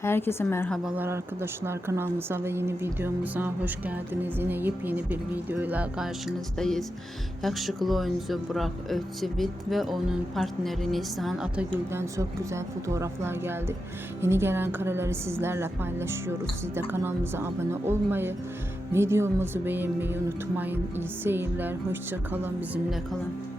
Herkese merhabalar arkadaşlar, kanalımıza ve yeni videomuza hoş geldiniz. Yine yepyeni bir videoyla karşınızdayız. Yakışıklı oyuncu Burak Özçivit ve onun partneri Neslihan Atagül'den çok güzel fotoğraflar geldi. Yeni gelen kareleri sizlerle paylaşıyoruz. Siz de kanalımıza abone olmayı, videomuzu beğenmeyi unutmayın. İyi seyirler, hoşça kalın, bizimle kalın.